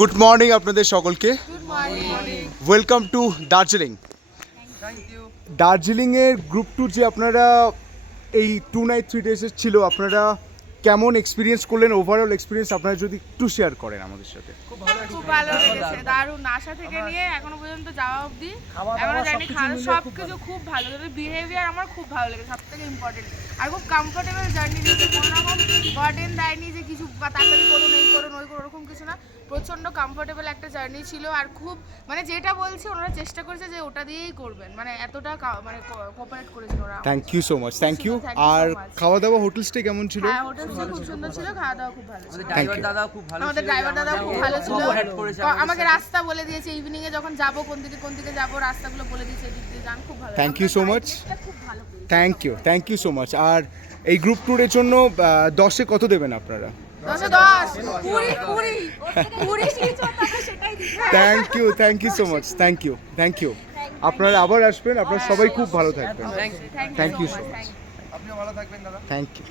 Good morning আপনাদের সকলকে। Good morning. Welcome to Darjeeling. Thank you. দার্জিলিংয়ের গ্রুপ ট্যুর যে আপনারা এই 2 নাইট 3 ডেজের ছিল, আপনারা কেমন এক্সপিরিয়েন্স করলেন? ওভারঅল এক্সপিরিয়েন্স আপনারা যদি একটু শেয়ার করেন আমাদের সাথে। খুব ভালো লেগেছে, দারুণ। আশা থেকে নিয়ে এখনো পর্যন্ত যাওয়া অবধি এখনো জানি সব কিছু খুব ভালো। বিহেভিয়ার আমার খুব ভালো লেগেছে, সব থেকে ইম্পর্টেন্ট। আর খুব কমফোর্টেবল জার্নি দিয়েছে, কোনো রকম গার্ডেন দেয়নি যে কিছু তাড়াতাড়ি করুন, এই করুন, ওই করুন, ওরকম কিছু না। প্রচণ্ড কমফোর্টেবল একটা জার্নি ছিল। আর খুব মানে যেটা বলছি ওনারা চেষ্টা করেছে যে ওটা দিয়েই করবেন, মানে এতটা মানে কোঅপারেট করেছিল ওরা। Thank you so much, thank you. আর খাওয়া দাওয়া হোটেল স্টে কেমন ছিল? হ্যাঁ, হোটেল খুব সুন্দর ছিল, খাওয়া দাওয়া খুব ভালো ছিল। Thank you. আমাদের ড্রাইভার দাদা খুব ভালো ছিল, আমাকে রাস্তা বলে দিয়েছে, ইভিনিং এ যখন যাব কোন দিকে যাব রাস্তাগুলো বলে দিয়েছে, এদিক দিয়ে যান, খুব ভালো। থ্যাংক ইউ সো মাচ, খুব ভালো। Thank you so much. আর এই গ্রুপ ট্যুরের জন্য 10-এ কত দেবেন আপনারা? 10 thank you so much, thank you. আপনারা আবার আসবেন, আপনারা সবাই খুব ভালো থাকবেন। থ্যাংক ইউ সো মাচ, আপনিও ভালো থাকবেন দাদা। Thank you.